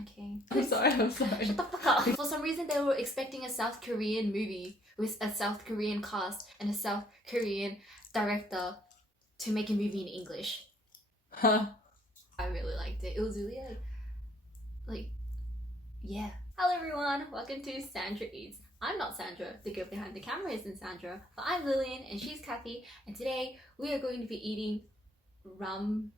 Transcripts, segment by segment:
Okay. I'm sorry. Shut the fuck up. For some reason, they were expecting a South Korean movie with a South Korean cast and a South Korean director to make a movie in English. Huh. I really liked it. It was really like, yeah. Hello everyone, welcome to Sandra Eats. I'm not Sandra, the girl behind the camera isn't Sandra, but I'm Lillian and she's Kathy, and today we are going to be eating ramdon,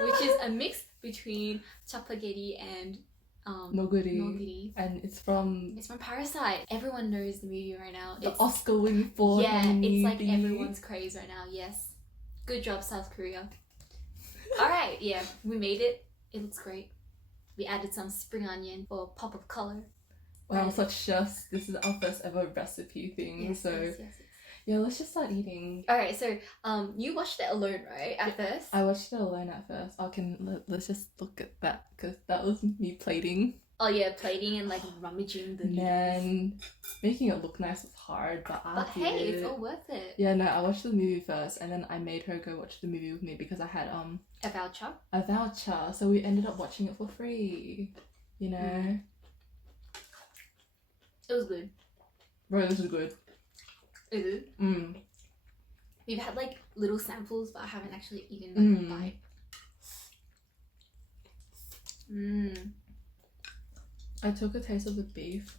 which is a mix between chapaghetti and noguri. And it's from Parasite. Everyone knows the movie right now. the Oscar-winning Ford. Yeah, it's like everyone's craze right now. Yes, good job, South Korea. All right, yeah, we made it. It looks great. We added some spring onion for a pop of color. Wow, such chefs. This is our first ever recipe thing. Yes. Yeah, let's just start eating. All right, so you watched it alone, right? At first. I watched it alone at first. Let's just look at that because that was me plating. Oh yeah, plating and like rummaging the noodles. Man, making it look nice was hard, but hey, it's all worth it. Yeah, no, I watched the movie first, and then I made her go watch the movie with me because I had a voucher. So we ended up watching it for free. You know. It was good. Bro, this is good. Is it? We've had like little samples, but I haven't actually eaten like a bite. I took a taste of the beef.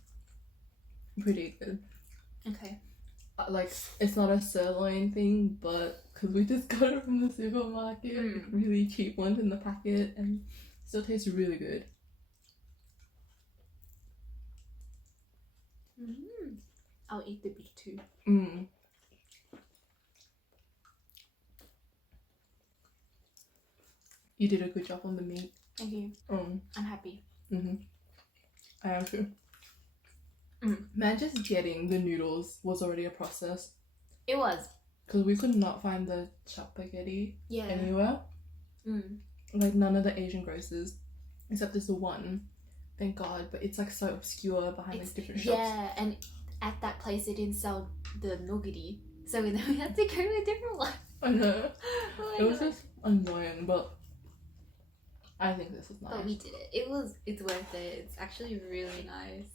Pretty good. Okay. Like, it's not a sirloin thing, but because we just got it from the supermarket, really cheap ones in the packet, and still tastes really good. I'll eat the beef too. You did a good job on the meat. Thank you. I'm happy. I am too. Man, just getting the noodles was already a process. It was. Because we could not find the chapaghetti anywhere. Like, none of the Asian grocers, except there's the one. Thank God, but it's like so obscure behind like different shops. Yeah, and at that place they didn't sell the nogiri, so then we had to go to a different one. I know. It was just annoying, but I think this was nice. But we did it. It's worth it. It's actually really nice.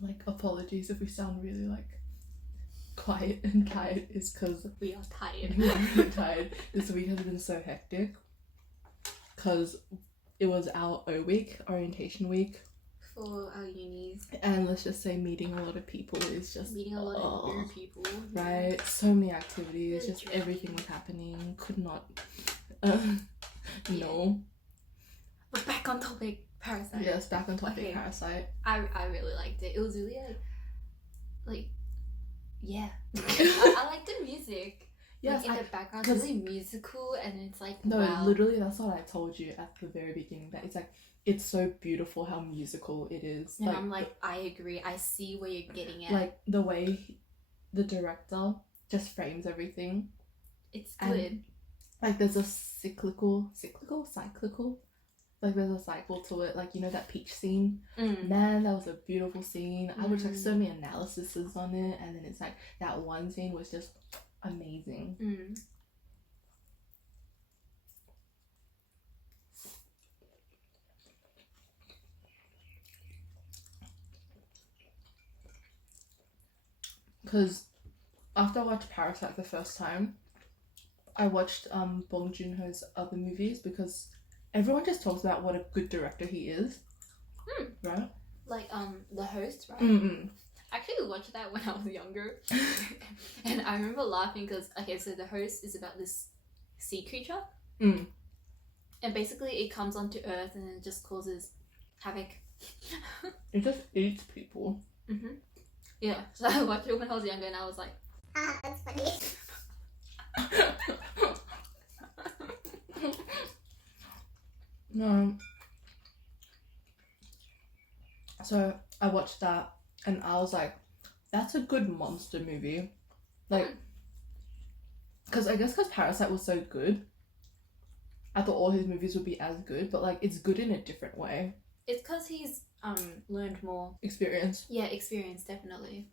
Like, apologies if we sound really like quiet and tired, is because we are tired. We are really tired. This week has been so hectic because it was our orientation week for our unis, and let's just say meeting a lot of people is just meeting a lot of new people, right? So many activities, really just everything was happening. Could not no. But back on topic, Parasite. Yes, back on topic. Okay. Parasite. I really liked it. It was really like yeah. I liked the music. Yes, like in the background, it's really musical, and it's like no, wow. Literally, that's what I told you at the very beginning. That it's like it's so beautiful how musical it is. And like, I'm like, I agree. I see where you're getting at. Like the way the director just frames everything. It's good. And, like there's a cyclical. Like there's a cycle to it. Like, you know that peach scene. Man, that was a beautiful scene. I watched like so many analyses on it, and then it's like that one scene was just amazing. Because after I watched Parasite the first time, I watched Bong Joon-ho's other movies because everyone just talks about what a good director he is. Right? Like The Host, right? I actually watched that when I was younger. And I remember laughing because, okay, so The Host is about this sea creature. And basically it comes onto Earth and it just causes havoc. It just eats people. Yeah, so I watched it when I was younger and I was like, that's funny. No. So I watched that and I was like, that's a good monster movie. Like, because I guess because Parasite was so good, I thought all his movies would be as good, but like it's good in a different way. It's because he's learned more experience. Yeah, experience, definitely.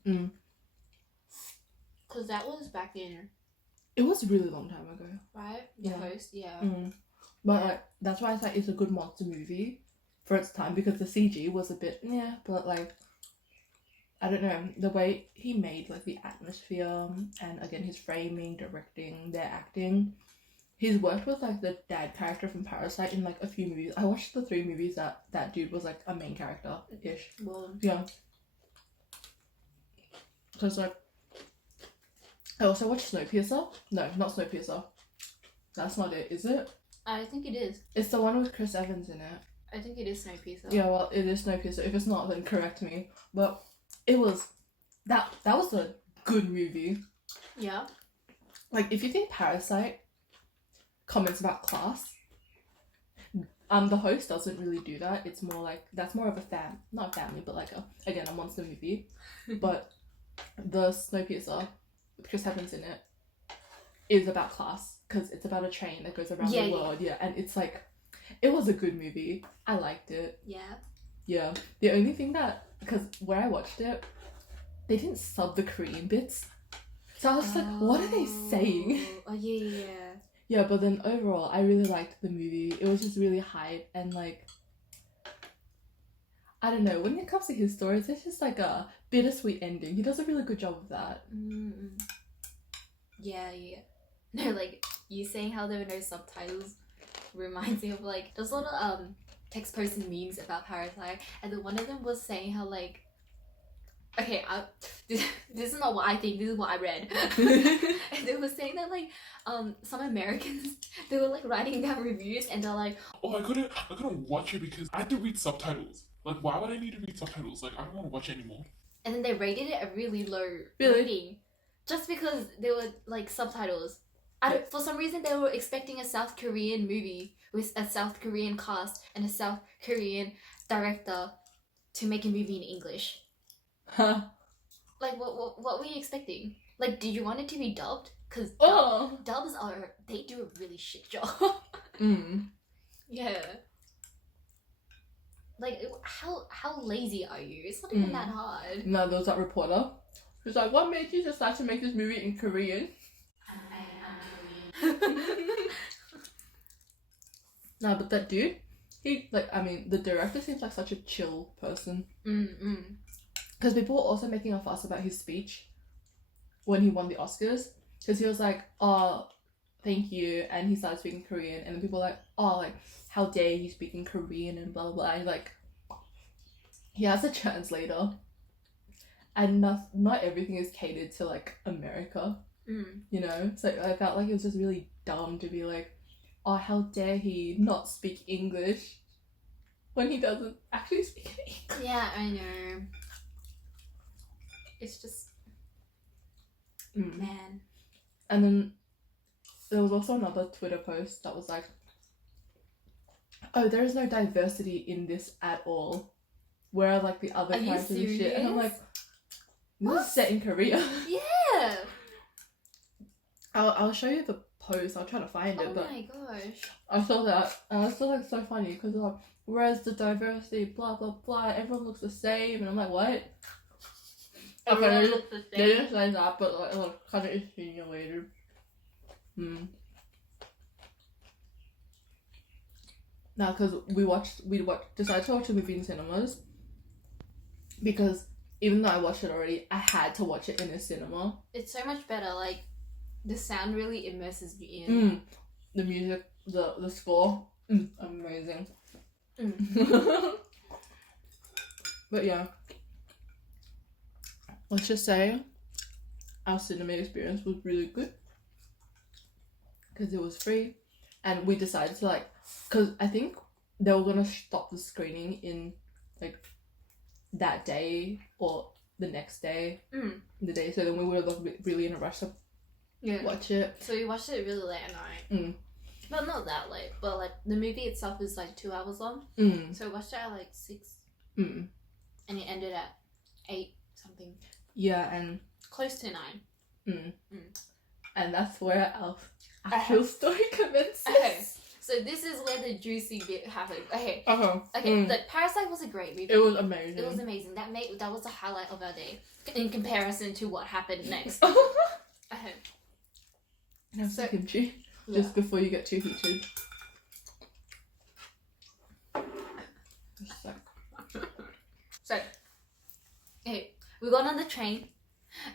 Because that was back in It was a really long time ago. Right? The Yeah. Host, yeah. But like, that's why I say it's a good monster movie for its time, because the CG was a bit but like, I don't know, the way he made like the atmosphere and again his framing, directing, their acting. He's worked with like the dad character from Parasite in like a few movies. I watched the 3 movies that dude was like a main character ish. Well, Yeah. So it's like, I also watched Snowpiercer. No, not Snowpiercer. That's not it, is it? I think it is. It's the one with Chris Evans in it. I think it is Snowpiercer. Yeah, well, it is Snowpiercer. If it's not, then correct me. But it was that was a good movie. Yeah. Like, if you think Parasite comments about class, the Host doesn't really do that. It's more like, that's more of a not a family, but like a monster movie. But the Snowpiercer with Chris Evans in it is about class, because it's about a train that goes around the world. Yeah, and it's like, it was a good movie. I liked it. Yeah. Yeah. The only thing that, because where I watched it, they didn't sub the Korean bits. So I was just like, what are they saying? Oh, yeah. Yeah, but then overall, I really liked the movie. It was just really hype, and like, I don't know, when it comes to his stories, it's just like a bittersweet ending. He does a really good job of that. Yeah. No, like, you saying how there were no subtitles reminds me of like, there's a lot of text posts and memes about Parasite, and then one of them was saying how like, okay, this is not what I think, this is what I read. And they were saying that like, some Americans, they were like writing down reviews, and they're like, oh, I couldn't watch it because I had to read subtitles. Like, why would I need to read subtitles? Like, I don't want to watch it anymore. and then they rated it a really low Really? rating, just because they were like subtitles. For some reason, they were expecting a South Korean movie with a South Korean cast and a South Korean director to make a movie in English. Huh. Like, what were you expecting? Like, did you want it to be dubbed? Because Oh! dubs they do a really shit job. Yeah. Like, how lazy are you? It's not even that hard. No, there was that reporter who's like, what made you decide to make this movie in Korean? No, but that dude, he, like, I mean, the director seems like such a chill person. Because people were also making a fuss about his speech when he won the Oscars. Because he was like, oh, thank you. And he started speaking Korean. And then people were like, oh, like, how dare you speak in Korean and blah, blah, blah. And like, he has a translator. And not everything is catered to, like, America. You know? So I felt like it was just really dumb to be like, oh, how dare he not speak English when he doesn't actually speak English. Yeah, I know. It's just, man. And then there was also another Twitter post that was like, oh, there is no diversity in this at all. Where are like the other Are you characters and shit? And I'm like, serious? this is set in Korea. Yeah. I'll show you the post. I'll try to find it. Oh But my gosh. I saw that and I was still like so funny because like, where's the diversity? Blah blah blah. Everyone looks the same, and I'm like, what? Everyone Okay, looks the they same. didn't say that, but like kind of insinuated. Now, because we decided to watch a movie in cinemas because even though I watched it already, I had to watch it in a cinema. It's so much better. Like, the sound really immerses you in. The music, the score, amazing. But yeah, let's just say our cinema experience was really good because it was free, and we decided to like, because I think they were gonna stop the screening in like that day or the next day, the day. So then we were like really in a rush to watch it. So we watched it really late at night. But not that late. But like the movie itself is like 2 hours long. So we watched it at like 6. And it ended at 8 something. Yeah, and Close to 9. And that's where our actual story commences. Okay. So this is where the juicy bit happened. Okay. Okay. Look, Parasite was a great movie. It was amazing. It was amazing. That was the highlight of our day in comparison to what happened next. Okay. Have some So- kimchi just before you get too heated. Just like, So, okay, we got on the train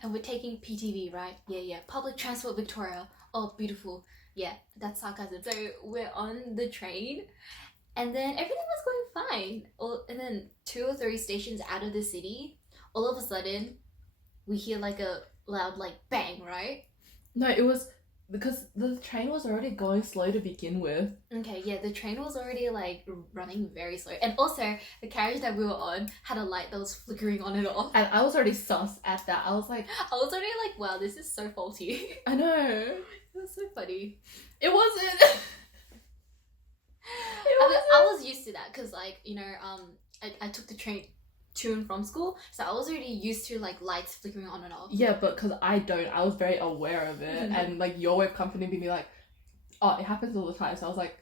and we're taking PTV, right? Yeah, Public Transport Victoria. Oh, beautiful. Yeah, that's sarcasm. So, we're on the train and then everything was going fine. And then 2 or 3 stations out of the city, all of a sudden, we hear like a loud, like, bang, right? no, it was because the train was already going slow to begin with. Okay, yeah, the train was already like running very slow. And also, the carriage that we were on had a light that was flickering on and off. And I was already sus at that. I was like, I was already like, wow, this is so faulty. I know. It was so funny. It wasn't. I was used to that because, like, you know, I took the train to and from school, so I was already used to like lights flickering on and off. Yeah, but because I don't, I was very aware of it. Mhm. And like your web company be like, oh, it happens all the time. So I was like,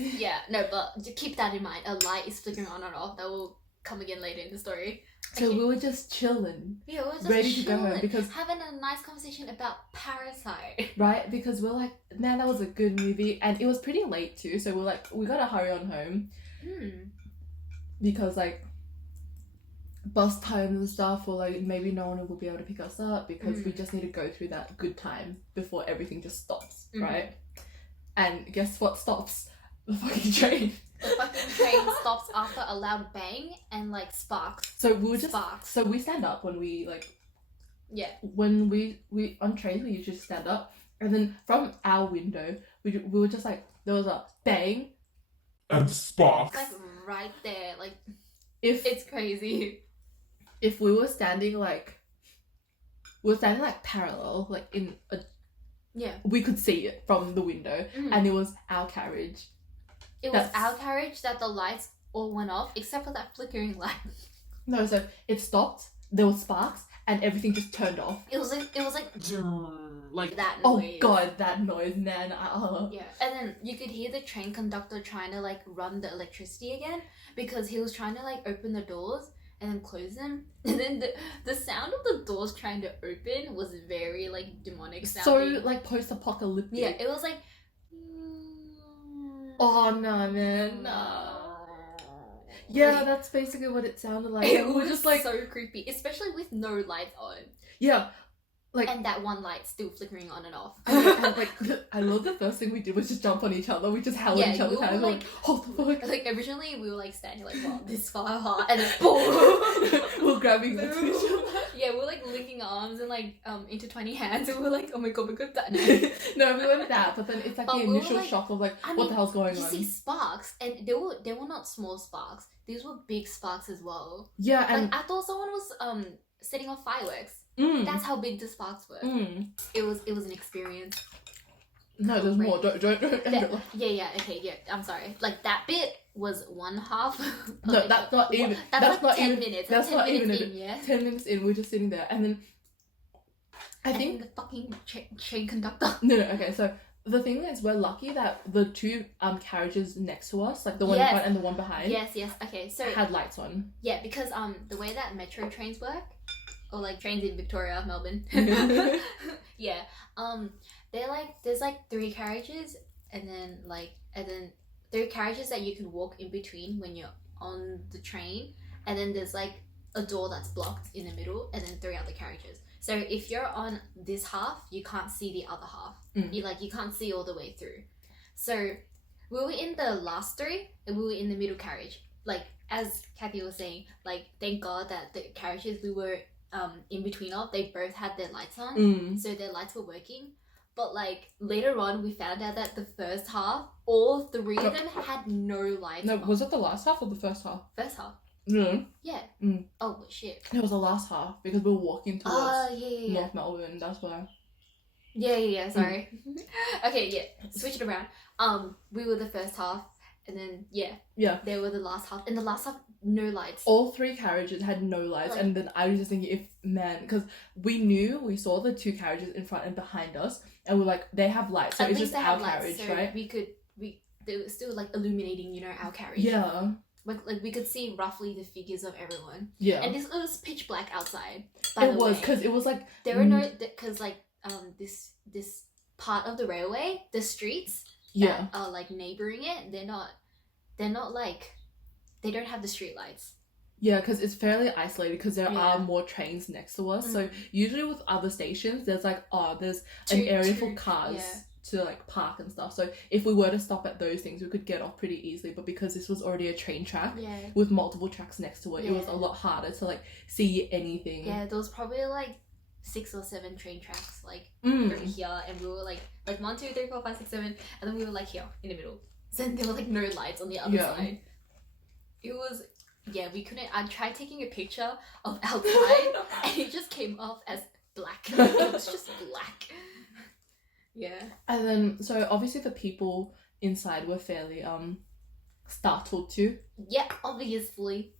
Yeah, no, but to keep that in mind, a light is flickering on and off. That will come again later in the story. So Okay. we were just chilling, Yeah, we were just ready to go home chilling, because having a nice conversation about Parasite. right? Because we're like, man, that was a good movie, and it was pretty late too. So we're like, we gotta hurry on home because like bus times and stuff, or like maybe no one will be able to pick us up because we just need to go through that good time before everything just stops, right? And guess what stops? The fucking train. The fucking train stops after a loud bang and like sparks. So we were just Sparks. so we stand up when we like Yeah. when we on trains we usually stand up, and then from our window we were just like there was a bang. And sparks. Like right there. Like If it's crazy. if we were standing like parallel, like in a, Yeah. we could see it from the window, and it was our carriage. It was That's- our carriage that the lights all went off except for that flickering light. No, so it stopped. There was sparks, and everything just turned off. It was like that Oh noise. god, that noise, man! Yeah, and then you could hear the train conductor trying to like run the electricity again because he was trying to like open the doors and then close them, and then the sound of the doors trying to open was very like demonic So sounding. like post-apocalyptic. Yeah, it was like. Oh no, man, no. Yeah, that's basically what it sounded like. It We were was just like, so creepy, especially with no lights on, yeah, like. and that one light still flickering on and off. And like, I love the first thing we did was just jump on each other. We just held Yeah, each other's we were hands. like- Like, hold the fuck. Like originally we were like standing like wow this far apart and then boom. We're grabbing next to each other. Yeah, we were like linking arms and like intertwining hands and we were like oh my god that. No, we weren't that, but then it's like But the we were initial like- shock of like, I what mean, the hell's going You on? see sparks and they were not small sparks. These were big sparks as well. Yeah, and Like I thought someone was setting off fireworks. mm, That's how big the sparks were. mm. It was an experience. No, there's more. Don't. Yeah, okay, yeah. I'm sorry. Like that bit was one half. No, that's not even. That's That's like not 10 even. minutes. That's 10 not minutes even. in, yeah. 10 minutes in, we're just sitting there, and then I And think the fucking train conductor. no. Okay, so the thing is, we're lucky that the two carriages next to us, like the one in Yes. front and the one behind, Yes. Okay. So had lights on. yeah, because the way that metro trains work, or like trains in Victoria, Melbourne. Yeah. They're like there's like 3 carriages and then 3 carriages that you can walk in between when you're on the train, and then there's like a door that's blocked in the middle, and then 3 other carriages. So if you're on this half, you can't see the other half. Mm. You can't see all the way through. So we were in the last 3 and we were in the middle carriage. Like as Kathy was saying, like thank God that the carriages we were in between of, they both had their lights on. Mm. So their lights were working. But like later on we found out that the first half, all 3 of them had no lights No, on. was it the last half or the first half? First half. No, Yeah. Mm. Oh shit. it was the last half because we were walking towards Oh yeah. North Melbourne. That's why. Yeah, sorry. Okay, yeah. Switch it around. We were the first half, and then Yeah. they were the last half. And the last half, no lights. All 3 carriages had no lights, Like- and then I was just thinking, because we saw the 2 carriages in front and behind us, and we're like, they have lights, so At it's least just they our had lights, carriage, so right? they were still like illuminating, our carriage. Yeah, Like we could see roughly the figures of everyone. yeah. And this was pitch black outside. By It the was way. because it was like There were no because like this part of the railway, the streets Yeah. that are like neighboring it, they're not like, they don't have the street lights. Yeah, because it's fairly isolated because there Yeah. are more trains next to us. So Mm. usually with other stations, there's like, there's Two- an area for two- cars yeah. to like park and stuff. So if we were to stop at those things, we could get off pretty easily. But because this was already a train track Yeah. with multiple tracks next to it, it was Yeah. a lot harder to like see anything. Yeah, there was probably like 6 or 7 train tracks like over Mm. here, and we were like 1, 2, 3, 4, 5, 6, 7, and then we were like here in the middle. So there were like no lights on the other Yeah. side. It was, yeah, we couldn't. I tried taking a picture of outside, and it just came off as black. It was just black. Yeah. And then, so obviously the people inside were fairly startled too. Yeah, obviously.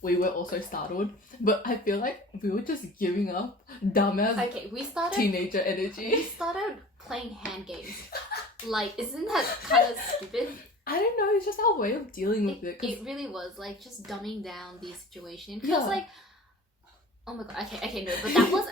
We were also startled, but I feel like we were just giving up dumbass Okay, we started. teenager We energy. started playing hand games. Like, isn't that kind of stupid? I don't know, it's just our way of dealing with it. 'cause- It really was like just dumbing down the situation. Yeah. Because like, oh my god, okay, no, but that was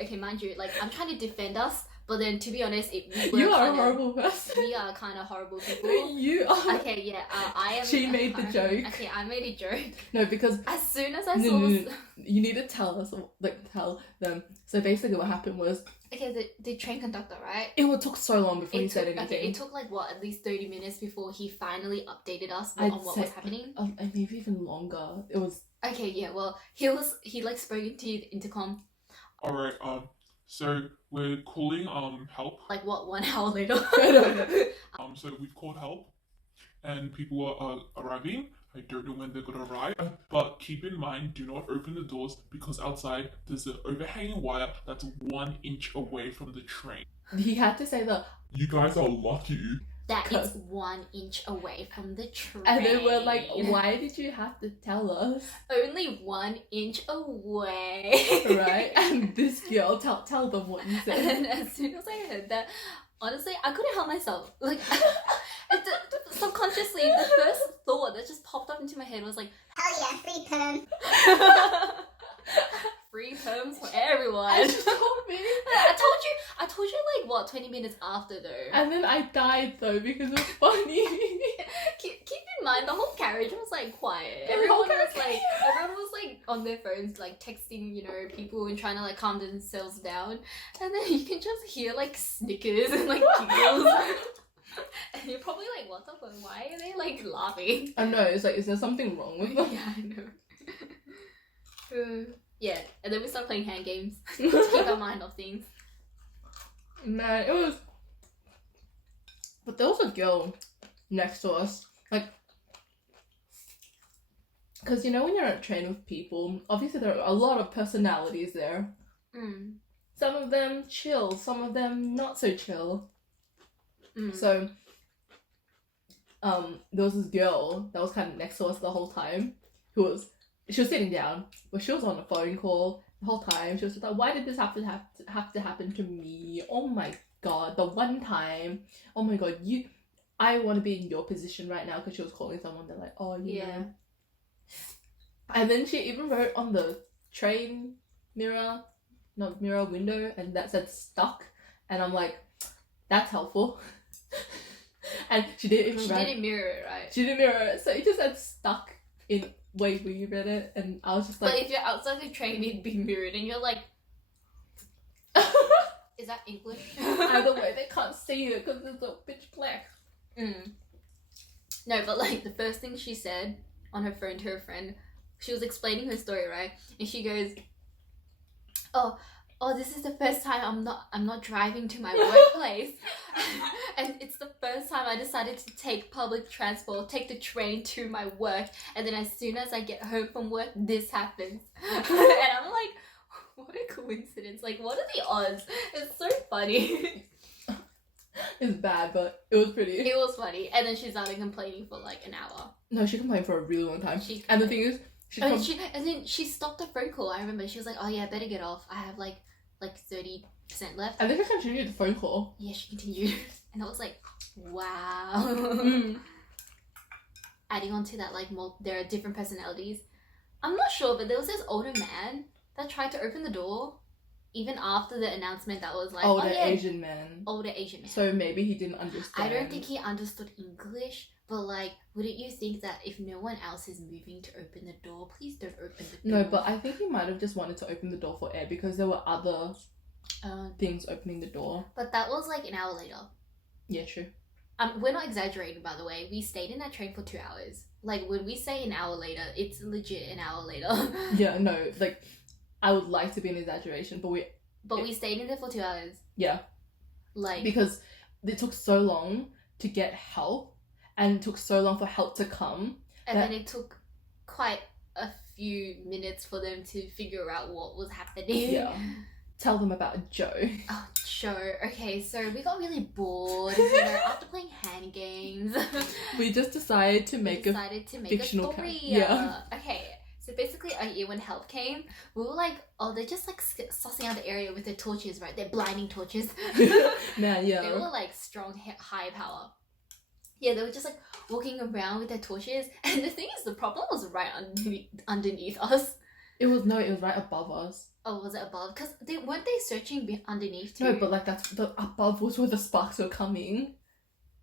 okay. Mind you, like I'm trying to defend us, but then to be honest, we were you are a kinda- horrible person. We are kind of horrible people. You are. Okay, yeah, I am. She made the joke. Okay, I made a joke. No, because As soon as I No, saw, no, no. you need to tell us, like tell them. So basically, what happened was okay, the train conductor, right? it took so long before he said anything. Okay, it took like what, at least 30 minutes before he finally updated us I'd on what say- was happening. And maybe even longer. It was. Okay, yeah, well, he like spoke into the intercom Alright, so we're calling help. like what, 1 hour later. So we've called help, and people are arriving. I don't know when they're gonna arrive, but keep in mind, do not open the doors because outside there's an overhanging wire that's 1 inch away from the train. He had to say that, You guys are lucky. That Cause- is 1 inch away from the train. and then we're like, why did you have to tell us, Only 1 inch away. right? And this girl, tell them what you And said. then as soon as I heard that, honestly, I couldn't help myself. Like, subconsciously, the first thought that just popped up into my head was like, Hell yeah, free perm. free perms for everyone. And she told me. I told you like what, 20 minutes after though. And then I died though because it was funny. Keep in mind the whole carriage was like quiet. The Everyone whole was like on their phones like texting, you know, people and trying to like calm themselves down. And then you can just hear like snickers and like giggles. And you're probably like, what the fuck? Why are they like laughing? I know, it's like, is there something wrong with them? Yeah, I know. Yeah, and then we started playing hand games to keep our mind off things. Man, it was. But there was a girl next to us, like, because you know when you're on a train with people, obviously there are a lot of personalities there. Mm. Some of them chill, some of them not so chill. Mm. So, there was this girl that was kind of next to us the whole time, she was sitting down, but she was on a phone call the whole time. She was just like, why did this have to happen to me? Oh my god, the one time. Oh my god, I want to be in your position right now, because she was calling someone. They're like, oh, you Yeah. know. And then she even wrote on the train mirror window, and that said stuck. And I'm like, that's helpful. And she didn't even She write. didn't mirror it, right? She didn't mirror it, so it just said stuck in way where you read it, and I was just But like, if you're outside the train, it'd be mirrored, and you're like, is that English? either way, they can't see it because it's so pitch black. Mm. No, but like the first thing she said on her phone to her friend, she was explaining her story, right? And she goes, "Oh, this is the first time I'm not driving to my workplace, and it's the first time I decided to take public transport, take the train to my work, and then as soon as I get home from work, this happens." And I'm like, what a coincidence! Like, what are the odds? It's so funny. It's bad, but it was pretty. It was funny, and then she started complaining for like an hour. No, she complained for a really long time. She And the thing is, and then she stopped the phone call. I remember she was like, "Oh yeah, I better get off. I have like 30% left." I think she continued the phone call. Yeah, she continued, and I was like, "Wow." Mm. Adding on to that, like there are different personalities. I'm not sure, but there was this older man that tried to open the door, even after the announcement that was like, older oh yeah, Asian man. older Asian man. So maybe he didn't understand. I don't think he understood English, but like, wouldn't you think that if no one else is moving to open the door, please don't open the door? No, but I think he might have just wanted to open the door for air because there were other things opening the door. But that was like an hour later. Yeah, true. We're not exaggerating, by the way. We stayed in that train for 2 hours. Like, when we say an hour later, it's legit an hour later. Yeah, no, like, I would like to be an exaggeration, but we stayed in there for 2 hours. Yeah. Like, because it took so long to get help, and it took so long for help to come. And then it took quite a few minutes for them to figure out what was happening. Yeah. Tell them about Joe. Oh, Joe. Okay, so we got really bored, after playing hand games. We just decided to make decided to make fictional a story. yeah. Okay, so basically, when help came, we were like, oh, they're just like sussing out the area with their torches, right? They're blinding torches. Man, yeah. They were like strong, high power. Yeah, they were just like walking around with their torches, and the thing is, the problem was right underneath us. It was right above us. Oh, was it above? Because weren't they searching underneath too? No, but like that's the above was where the sparks were coming.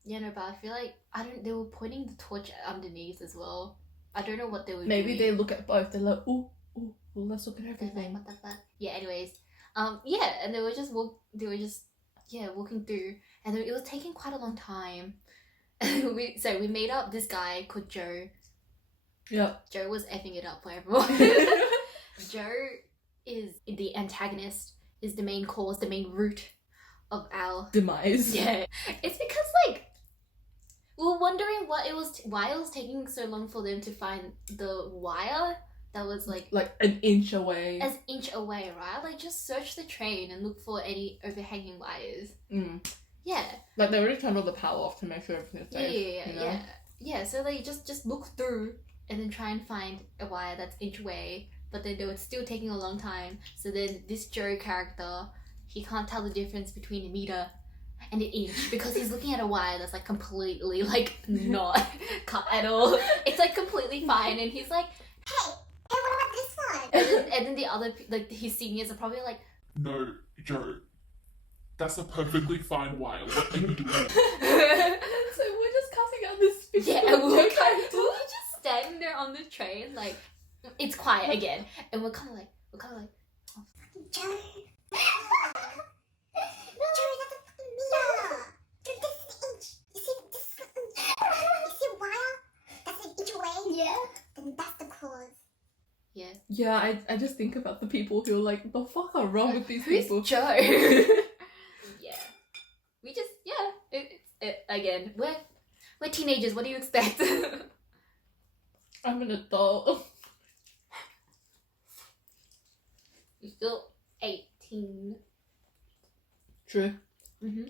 Yeah, no, but I feel like they were pointing the torch underneath as well. I don't know what they were doing. Maybe they look at both. They're like, ooh, well, let's look at They're everything. like, what the fuck? Yeah. Anyways, yeah, and they were just walking through, and it was taking quite a long time. we made up this guy called Joe. Yeah. Joe was effing it up for everyone. Joe is the antagonist, is the main cause, the main root of our demise. Yeah, it's because like we were wondering why it was taking so long for them to find the wire that was like an inch away. As inch away, right? Like just search the train and look for any overhanging wires. Yeah. Like they already turned all the power off to make sure everything's safe. Yeah. So they just look through and then try and find a wire that's inch away, but then they were still taking a long time. So then this Joe character, he can't tell the difference between a meter and an inch because he's looking at a wire that's like completely like not cut at all. It's like completely fine, and he's like, hey, what about this one? and then the other like his seniors are probably like, no, Joe, that's a perfectly fine wire. What are you doing? So we're just cussing out this yeah, fictional and we were character. just standing there on the train, like it's quiet again, and we're kind of like, Joe. Joe, that's a fucking meter. Joe, this is an inch. You see this? You see a wire? That's an inch away. yeah, Then that's the cause. yeah. Yeah, I just think about the people who are like, the fuck are wrong with these Who's people? Joe? Yeah, we just again. We're teenagers. What do you expect? I'm an adult. You're still 18. True. Mhm.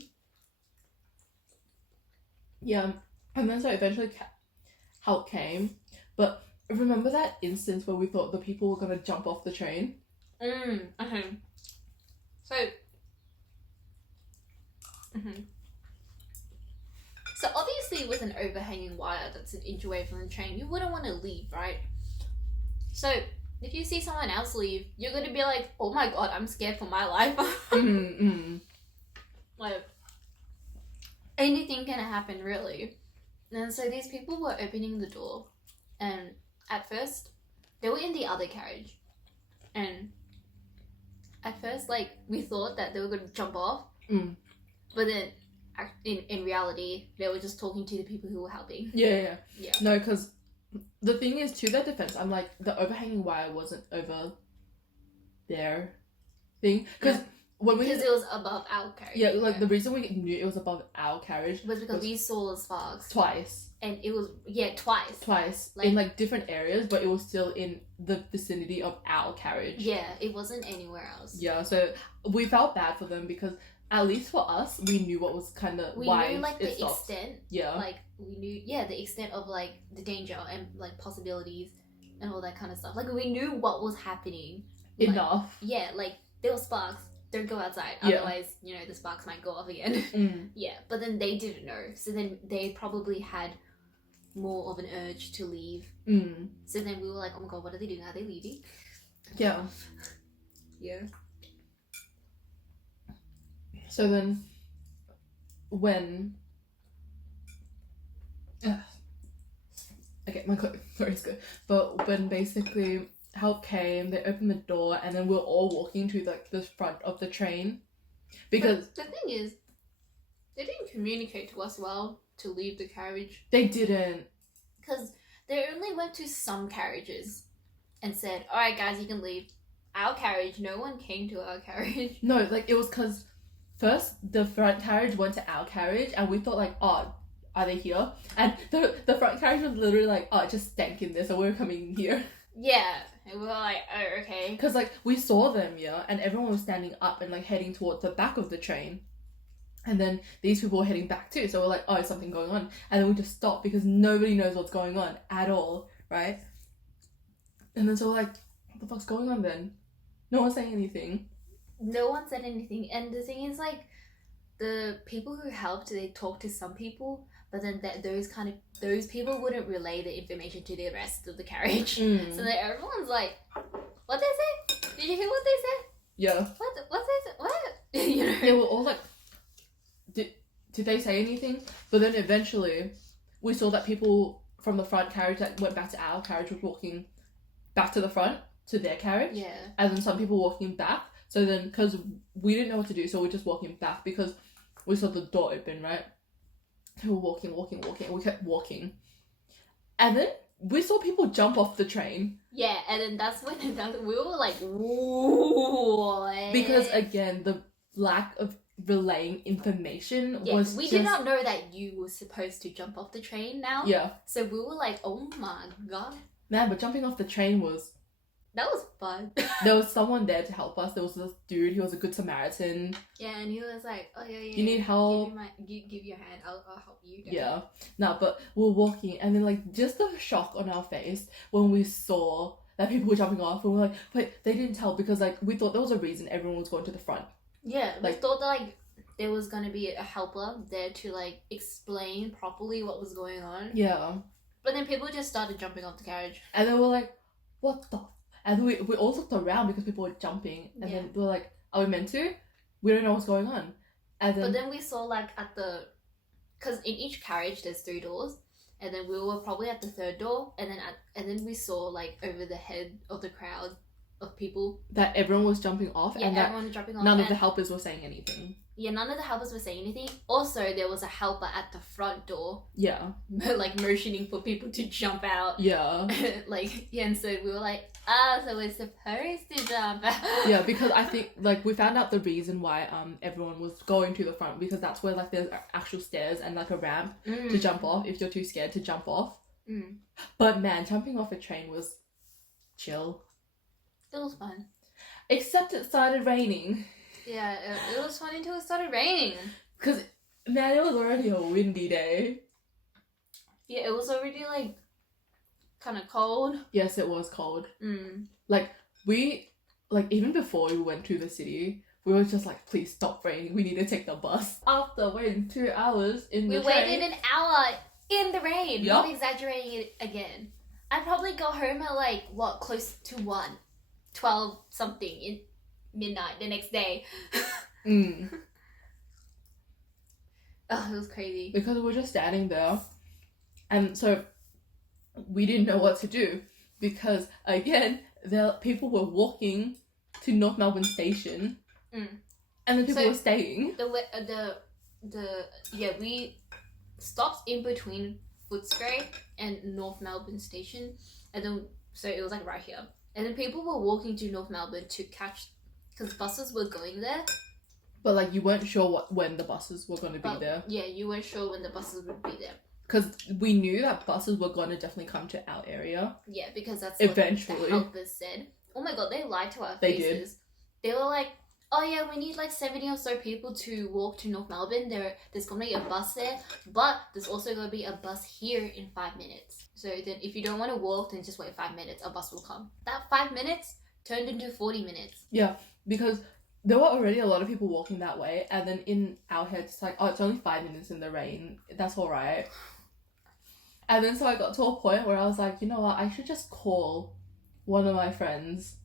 Yeah, and then so eventually help came, but remember that instance where we thought the people were gonna jump off the train? So. So obviously with an overhanging wire that's an inch away from the train, you wouldn't want to leave, right? So if you see someone else leave, you're going to be like, oh my god, I'm scared for my life. Like, anything can happen, really. And so these people were opening the door, and at first, they were in the other carriage. And at first, like, we thought that they were going to jump off, but then in reality, they were just talking to the people who were helping. Yeah. Yeah. No, because the thing is, to their defense, I'm like, the overhanging wire wasn't over their thing. Because Because it was above our carriage. Yeah, like the reason we knew it was above our carriage was because we saw the sparks. twice. And it was, twice. Twice. Like- in like different areas, but it was still in the vicinity of our carriage. Yeah, it wasn't anywhere else. Yeah, so we felt bad for them because at least for us, we knew what was kind of We why knew like it the stopped. extent. Yeah. Like we knew, the extent of like the danger and like possibilities and all that kind of stuff. Like we knew what was happening. Like, Enough. yeah, like there were sparks. Don't go outside, Yeah. otherwise the sparks might go off again. Yeah, but then they didn't know, so then they probably had more of an urge to leave. So then we were like, oh my god, what are they doing? Are they leaving? Yeah. Yeah. So then, when okay, my throat is good. But when basically help came, they opened the door, and then we're all walking to like the front of the train because But the thing is, they didn't communicate to us well to leave the carriage they didn't. because they only went to some carriages and said, "All right, guys, you can leave." Our carriage, no one came to our carriage. No, like it was because first the front carriage went to our carriage, and we thought like, oh, are they here? And the front carriage was literally like, oh, it just stank in there, so we're coming in here. Yeah, and we were like, "Oh, okay." Because like we saw them, yeah, and everyone was standing up and like heading towards the back of the train. And then these people were heading back too, so we're like, oh, is something going on? And then we just stopped because nobody knows what's going on at all, right? And then so we're like, what the fuck's going on then? No one's saying anything. No one said anything, and the thing is, like, the people who helped, they talked to some people, but then those people wouldn't relay the information to the rest of the carriage. Mm. So then everyone's like, "What they say? Did you hear what they said? Yeah. What they said? What?" You know? They were all like, did they say anything? But then eventually, we saw that people from the front carriage that went back to our carriage was walking back to the front to their carriage. Yeah. And then some people walking back. So then, because we didn't know what to do, so we're just walking back because we saw the door open, right? We were walking, and we kept walking. And then we saw people jump off the train. Yeah, and then that's when we were like, "What?" Because, again, the lack of relaying information was we just... did not know that you were supposed to jump off the train now. Yeah. So we were like, "Oh my god." Man, but jumping off the train was... That was fun. There was someone there to help us. There was this dude, he was a good Samaritan. Yeah, and he was like, "Oh yeah, yeah. You need help?" Give your hand. I'll help you. Yeah. No, but we're walking, and then like just the shock on our face when we saw that people were jumping off, and we're like, wait, they didn't tell because like we thought there was a reason everyone was going to the front. Yeah, Like- we thought that like there was gonna be a helper there to like explain properly what was going on. Yeah. But then people just started jumping off the carriage. And then we're like, what the? And then we all looked around because people were jumping, and Yeah. then we were like, are we meant to? We don't know what's going on. And then, But then we saw like because in each carriage there's 3 doors, and then we were probably at the 3rd door, and then we saw like over the head of the crowd of people. that everyone was jumping off, Yeah, and that everyone jumping off. none of and- the helpers were saying anything. Yeah, none of the helpers were saying anything. Also, there was a helper at the front door, Yeah. like motioning for people to jump out. Yeah. Like, yeah, and so we were like, so we're supposed to jump out. Yeah, because I think like we found out the reason why everyone was going to the front, because that's where like there's actual stairs and like a ramp to jump off if you're too scared to jump off. Mm. But man, jumping off a train was chill. It was fun. Except it started raining. Yeah, it was fun until it started raining. Because man, it was already a windy day. Yeah, it was already like kind of cold. Yes, it was cold. Mm. We like even before we went to the city, we were just like, please stop raining. We need to take the bus. After waiting 2 hours in We the train, waited an hour in the rain. Yup. Not exaggerating it again. I probably got home at like close to 12 something in midnight the next day. Mm. Oh, it was crazy. Because we were just standing there, and so we didn't know what to do because again, people were walking to North Melbourne Station, Mm. and then people So- were staying. We stopped in between Footscray and North Melbourne Station, and then so it was like right here, and then people were walking to North Melbourne to catch, because buses were going there. But like you weren't sure when the buses were going to be But there, yeah, you weren't sure when the buses would be there. because we knew that buses were going to definitely come to our area. Yeah, because that's Eventually. what the helpers said. Oh my god, they lied to our They did. faces. They were like, "Oh yeah, we need like 70 or so people to walk to North Melbourne. There's gonna be a bus there, but there's also gonna be a bus here in 5 minutes. So then, if you don't want to walk, then just wait 5 minutes. A bus will come." That 5 minutes turned into 40 minutes. Because there were already a lot of people walking that way, and then in our heads, it's like, oh, it's only 5 minutes in the rain. That's all right. And then so I got to a point where I was like, you know what? I should just call one of my friends,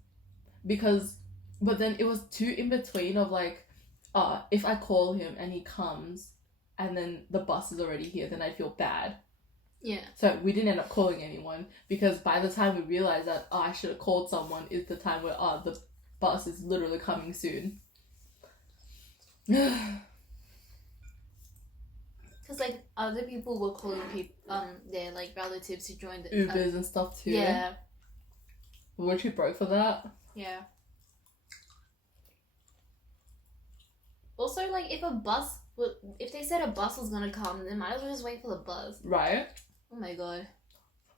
but then it was too in between of like, if I call him and he comes and then the bus is already here, then I feel bad. Yeah. So we didn't end up calling anyone because by the time we realized that I should have called someone is the time where the bus is literally coming soon. Because like other people were calling their like relatives to join the Ubers and stuff too. Yeah. Weren't you broke for that? Yeah. Also, like if they said a bus was gonna come, then might as well just wait for the bus. Right? Oh my god.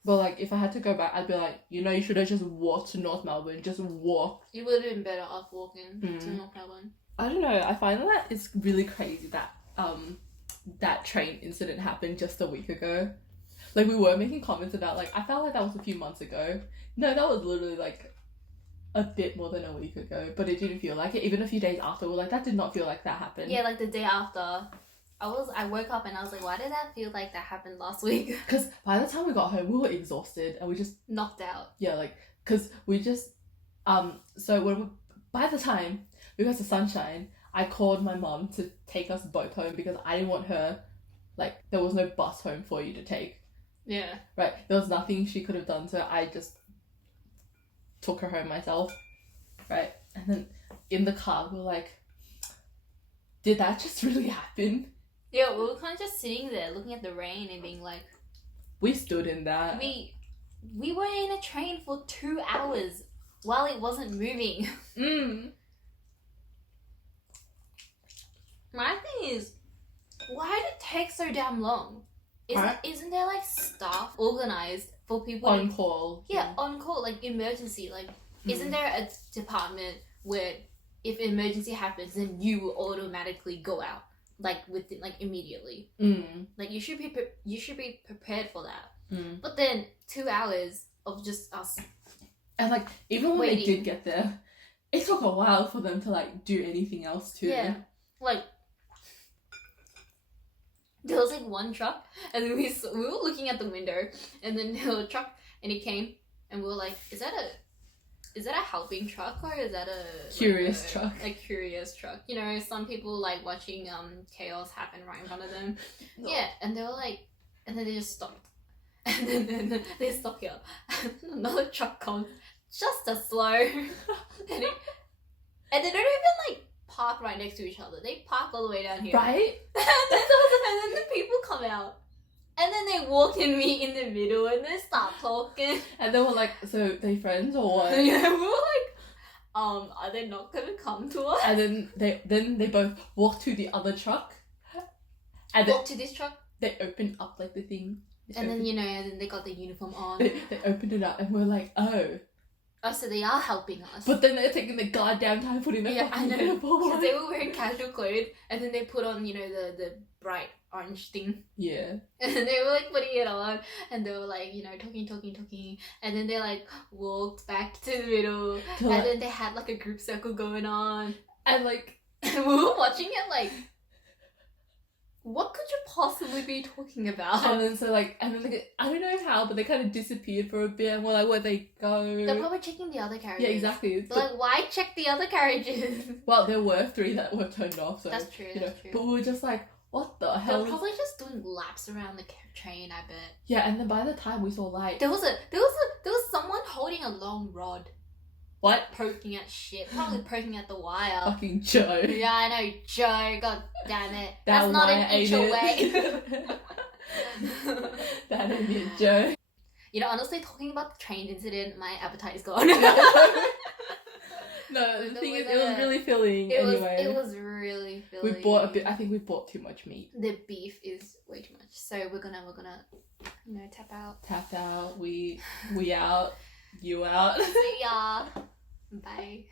But like if I had to go back, I'd be like, you should have just walked to North Melbourne. Just walk. You would have been better off walking to Mm. North Melbourne. I don't know. I find that it's really crazy that that train incident happened just a week ago. Like we were making comments about like I felt like that was a few months ago. No, that was literally like a bit more than a week ago, but it didn't feel like it. Even a few days after, we're like that did not feel like that happened. Yeah, like the day after. I woke up and I was like, why did that feel like that happened last week? Because by the time we got home, we were exhausted and we just Knocked out. yeah like because we just so by the time we got to Sunshine, I called my mom to take us both home because I didn't want her like there was no bus home for you to take. Yeah. Right, there was nothing she could have done, so I just took her home myself. Right, and then in the car we're like, did that just really happen? Yeah, we were kind of just sitting there looking at the rain and being like, We stood in that. we were in a train for 2 hours while it wasn't moving. My thing is, why did it take so damn long? Isn't there like staff organized for people On to, call. yeah, on call, like emergency, like isn't there a department where if an emergency happens then you will automatically go out like within like immediately? Like you should be prepared for that. But then 2 hours of just us. And like even when they Waiting. did get there, it took a while for them to like do anything else too. Yeah. Like there was like one truck and then we were looking at the window and then there was a truck and it came and we were like, is that a helping truck or is that a Curious truck. A curious truck. You know, some people like watching chaos happen right in front of them. Yeah, and they were like, and then they just stopped. And then they stopped here. Another truck comes, just as slow. and they don't even like park right next to each other. They park all the way down here. Right? and then the people come out. And then they walk in me in the middle and they start talking. And they were like, so they friends or what? Yeah, we were like, are they not gonna come to us? And then they both walked to the other truck. And then Walk to this truck. they opened up like the thing. And then, you know, and then they got the uniform on. they opened it up and we're like, oh. Oh, so they are helping us. But then they're taking the goddamn time putting their Yeah, I fucking know. uniform Because on. they were wearing casual clothes, and then they put on, you know, the bright orange thing. Yeah. And then they were like putting it on, and they were like, you know, talking. And then they like walked back to the middle, To, and like- then they had like a group circle going on. And like, And we were watching it like, what could you possibly be talking about? and then so like, and then they, I don't know how, but they kind of disappeared for a bit and we're like, where'd they go? They're probably checking the other carriages. Yeah, exactly. But like, why check the other carriages? Well, there were 3 that were turned off, so That's true, you know. that's true. But we were just like, what the They're hell? probably just doing laps around the train, I bet. Yeah, and then by the time we saw light, There was someone holding a long rod, what? poking at shit, probably poking at the wire. Fucking Joe. Yeah, I know, Joe. God damn it. That That's not wire an inch ate away. it. That ain't it, Joe. You know, honestly, talking about the train incident, my appetite is gone. No, the No, thing is, we're it was gonna- really filling It anyway. was really We filling. bought a bit. I think we bought too much meat. The beef is way too much, so we're gonna you know, tap out. Tapped out. We out. You out. See ya. Bye.